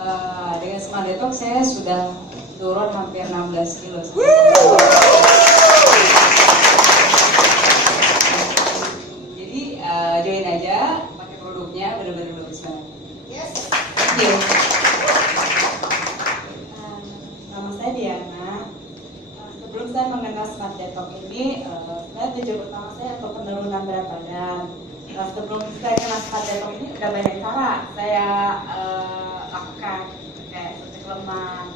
Dengan Smart Detox saya sudah turun hampir 16 kilo. Jadi join aja, pakai produknya, benar-benar bagus banget. Yes. Thank you. Nama saya Diana. Sebelum saya mengenal Smart Detox ini, saya tujuan pertama saya untuk penurunan berat badan. Sebelum saya kenal Smart Detox ini udah banyak cara saya lakukan, kayak suntik lemak,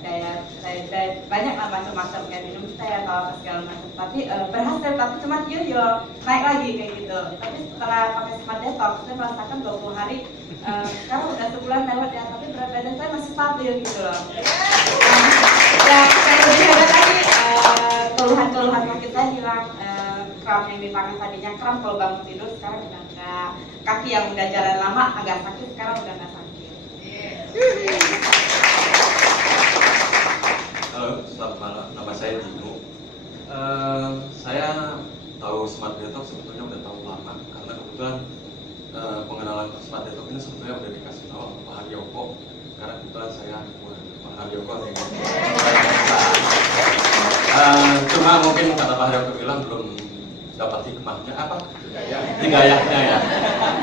kayak banyak lah macam-macam, kayak minum teh atau apa segala macam. Tapi berhasil, tapi cuma yo naik lagi kayak gitu. Tapi setelah pakai Smart Detox saya merasakan 20 hari, sekarang udah sebulan lewat ya, tapi berat badan saya masih stabil gitu loh. Dan saya lebih hebat lagi, keluhan sakit saya hilang. Kram yang di tangan tadinya kram kalau bangun tidur, sekarang udah enggak. Kaki yang udah jalan lama agak sakit, sekarang udah enggak sakit. Halo, selamat malam. Nama saya Dino. Saya tahu Smart Detox sebetulnya udah tahu lama, karena kebetulan pengenalan Smart Detox ini sebetulnya udah dikasih tahu sama Pak Haryoko, karena kebetulan saya Pak Haryoko cuma mungkin kata Pak Haryoko bilang belum dapat hikmahnya apa? Hidayahnya ya.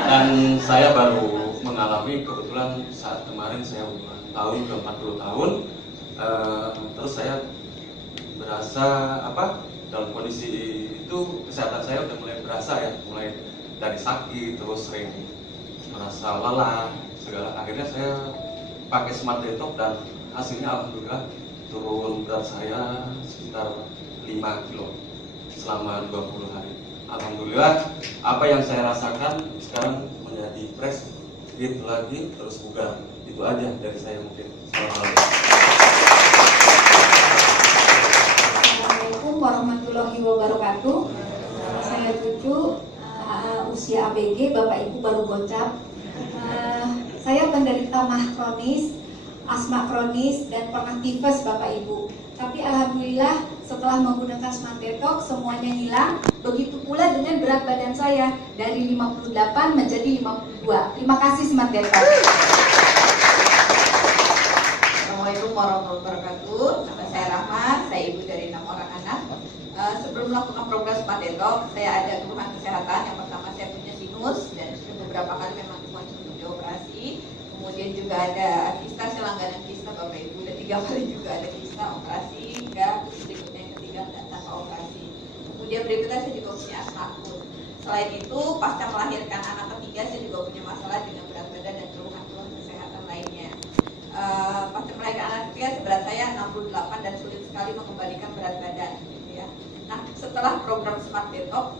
Dan saya baru mengalami kebetulan saat kemarin saya ulang tahun ke 40 tahun. Terus saya berasa dalam kondisi itu kesehatan saya udah mulai berasa ya, mulai dari sakit, terus sering merasa lelah segala. Akhirnya saya pakai Smart Detox dan hasilnya alhamdulillah turun berat saya sekitar 5 kilo selama 20 hari. Alhamdulillah apa yang saya rasakan sekarang menjadi fresh, fit lagi, terus bugar. Itu aja dari saya mungkin. Assalamualaikum warahmatullahi wabarakatuh. Saya Cucu, usia ABG, Bapak Ibu baru gocap. Saya penderita MAH kronis, asma kronis, dan pernah tipes Bapak Ibu. Tapi alhamdulillah setelah menggunakan Smart Detox semuanya hilang. Begitu pula dengan berat badan saya dari 58 menjadi 52. Terima kasih Smart Detox. Assalamualaikum warahmatullahi wabarakatuh. Nama saya Rahma, saya ibu dari 6 orang anak. Sebelum melakukan program Smart Detox, saya ada keluhan kesehatan. Yang pertama saya punya sinus dan sudah beberapa kali memang dimoncer untuk dioperasi. Kemudian juga ada kista, saya langganan kista Bapak Ibu. Udah 3 kali juga ada kista operasi, hingga berikutnya yang ketiga tanpa operasi. Kemudian berikutnya saya juga punya asma akut. Selain itu, pasca melahirkan anak ketiga, saya juga punya masalah dengan berat badan dan keluhan-keluhan kesehatan lainnya. Pasca melahirkan anak ketiga, berat saya 68 dan sulit sekali mengembalikan berat badan. Gitu ya. Nah, setelah program Smart Detox,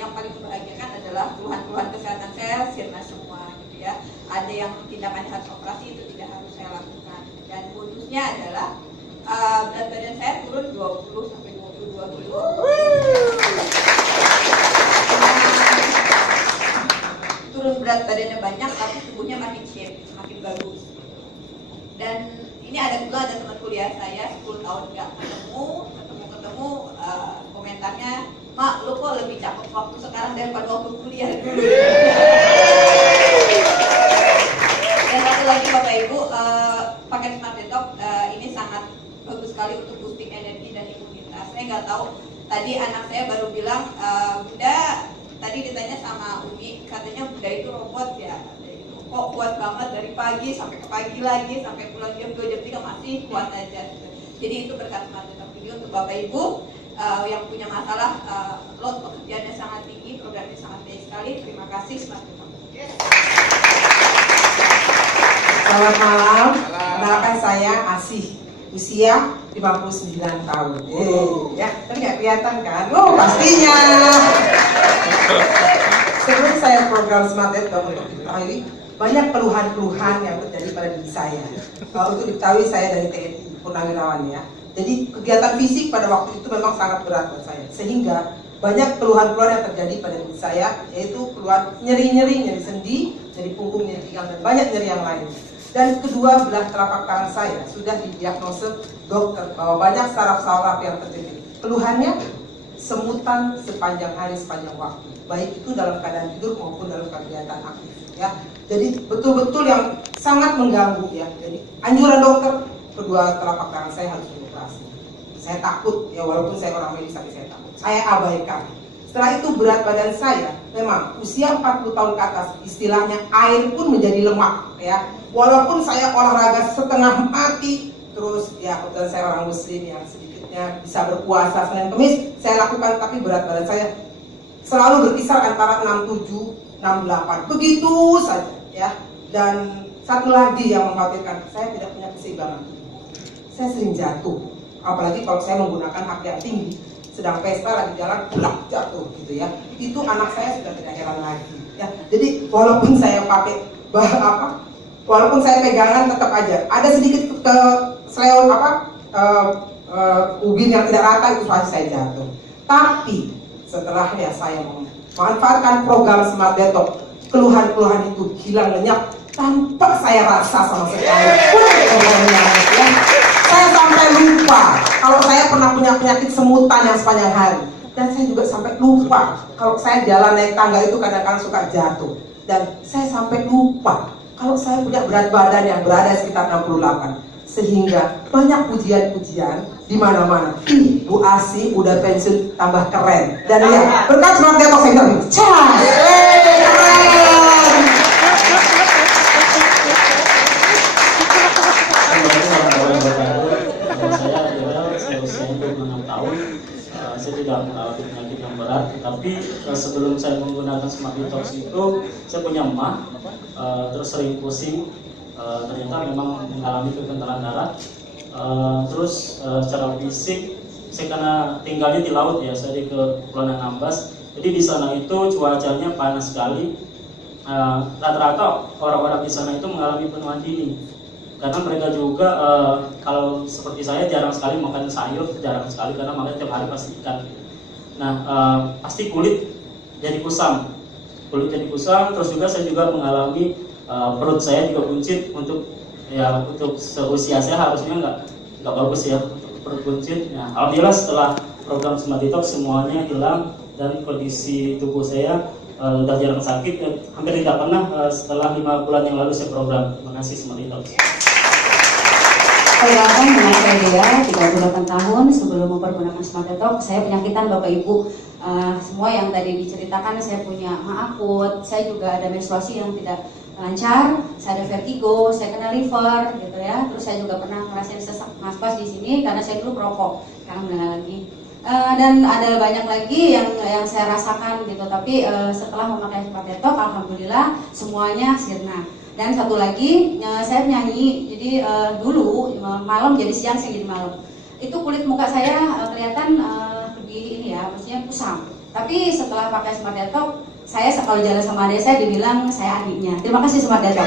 yang paling membahagiakan adalah keluhan-keluhan kesehatan saya sirna semua. Gitu ya. Ada yang tindakannya harus operasi, itu tidak harus saya lakukan. Dan bonusnya adalah berat badan saya turun 20 sampai 22 kilo. Turun berat badannya banyak, tapi tubuhnya makin shape, makin bagus. Dan ini ada teman kuliah saya 10 tahun nggak ketemu komentarnya, "Mak, lu kok lebih cakep waktu sekarang daripada waktu kuliah dulu." Dan satu lagi Bapak Ibu, paket Smart Detox ini sangat bagus sekali untuk boosting energi dan imunitas. Saya nggak tahu, tadi anak saya baru bilang, "Bunda," tadi ditanya sama Umi, katanya Bunda itu robot ya. Kok kuat banget dari pagi sampai ke pagi lagi, sampai pulang jam 2 jam 3 masih kuat aja. Jadi itu berkat Smart Detox ini untuk Bapak Ibu yang punya masalah load pekerjaannya sangat tinggi, programnya sangat baik sekali. Terima kasih Smart Detox. Selamat malam, kenalkan saya Asih, usia 59 tahun. Ya, kan nggak kelihatan kan? Oh, pastinya. Sebelum saya program Smart Detox untuk diketahui banyak keluhan-keluhan yang terjadi pada diri saya. Kalau itu diketahui saya dari TNI Purnawirawan ya. Jadi kegiatan fisik pada waktu itu memang sangat berat buat saya. Sehingga banyak keluhan-keluhan yang terjadi pada diri saya, yaitu keluhan nyeri-nyeri, nyeri sendi, nyeri punggung, nyeri pinggang, dan banyak nyeri yang lain. Dan kedua belah telapak tangan saya sudah didiagnosis dokter bahwa banyak saraf-saraf yang terjadi. Keluhannya semutan sepanjang hari, sepanjang waktu, baik itu dalam keadaan tidur maupun dalam kegiatan aktif. Ya, jadi betul-betul yang sangat mengganggu ya. Jadi anjuran dokter, kedua telapak tangan saya harus dioperasi. Saya takut ya, walaupun saya orang medis tapi saya takut. Saya abaikan. Setelah itu berat badan saya memang usia 40 tahun ke atas, istilahnya air pun menjadi lemak ya. Walaupun saya olahraga setengah mati, terus ya kebetulan saya orang muslim yang sedikitnya bisa berpuasa Senin Kamis saya lakukan, tapi berat badan saya selalu berkisar antara 67, 68 begitu saja ya. Dan satu lagi yang mengkhawatirkan, saya tidak punya keseimbangan. Saya sering jatuh, apalagi kalau saya menggunakan hak yang tinggi, sedang pesta lagi jalan blak jatuh gitu ya. Itu anak saya sudah tidak heran lagi ya. Jadi walaupun saya pakai walaupun saya pegangan tetap aja ada sedikit ke selewat ubin yang tidak rata, itu pasti saya jatuh. Tapi setelahnya saya memanfaatkan program Smart Detox, keluhan-keluhan itu hilang lenyap tanpa saya rasa sama sekali. Saya sampai lupa kalau saya pernah punya penyakit semutan yang sepanjang hari, dan saya juga sampai lupa kalau saya jalan naik tangga itu kadang-kadang suka jatuh, dan saya sampai lupa kalau saya punya berat badan yang berada sekitar 68, sehingga banyak pujian-pujian di mana-mana. Bu Asi udah pensiun tambah keren, dan ya berkat Smart Detox saya bilang, keren. Saya adalah usia 26 tahun. Saya tidak mengalami penyakit yang berat, tapi sebelum saya menggunakan Smart Detox itu saya punya emah, terus sering pusing, ternyata memang mengalami kekentalan darah. Terus secara fisik saya karena tinggalnya di laut ya, saya di Kepulauan Anambas, jadi di sana itu cuacanya panas sekali. Rata-rata orang-orang di sana itu mengalami penuaan dini, karena mereka juga kalau seperti saya jarang sekali makan sayur, jarang sekali karena makan tiap hari pasti ikan. Nah pasti kulit jadi kusam, terus juga saya juga mengalami perut saya juga buncit. Untuk seusia saya harusnya nggak bagus ya untuk perut buncit. Nah, alhamdulillah setelah program Smart Detox semuanya hilang dan kondisi tubuh saya udah jarang sakit, hampir tidak pernah setelah 5 bulan yang lalu saya program. Terima kasih Smart Detox. Perkenalkan, nama saya Dea, 38 tahun. Sebelum mempergunakan Smart Detox, saya penyakitan Bapak Ibu. Semua yang tadi diceritakan, saya punya mah akut, saya juga ada menstruasi yang tidak lancar, saya ada vertigo, saya kena liver, gitu ya. Terus saya juga pernah ngerasain sesak nafas di sini karena saya dulu perokok, sekarang udah lagi. Dan ada banyak lagi yang saya rasakan gitu. Tapi setelah memakai Smart Detox, alhamdulillah semuanya sirna. Dan satu lagi, saya nyanyi, jadi dulu malam jadi siang jadi malam. Itu kulit muka saya kelihatan lebih ini ya, maksudnya kusam. Tapi setelah pakai Smart Detox, saya kalau jalan sama adik saya dibilang saya adiknya. Terima kasih Smart Detox.